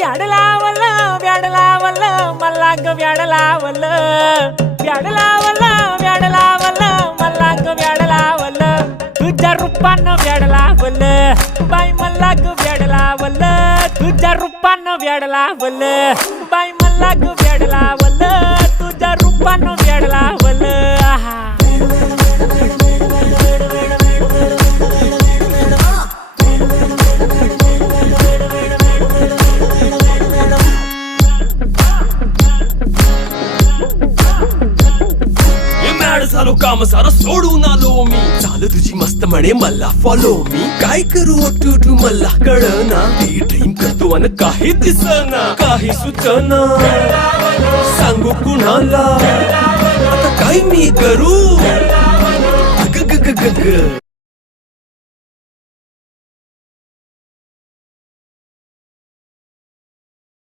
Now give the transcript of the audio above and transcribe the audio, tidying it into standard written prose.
व्याड लावलं व्याड लावलं मला ग व्याड लावलं व्याड लावलं व्याड लावलं मला ग व्याड लावलं तुझ्या रूपानं व्याड लावलं बाई मला ग व्याड लावलं तुझ्या रूपानं व्याड लावलं बाई मला ग व्याड लावलं तुझ्या रूपानं व्याड लावलं आहा झालो काम सारं सोडून आलो मी चाल तुझी मस्त म्हणे मला फॉलो मी काय करू टू मला कळना ती ड्रीम करतो अन काही दिसना काही सुचना सांगू कुणाला आता काय मी करू ग ग ग ग ग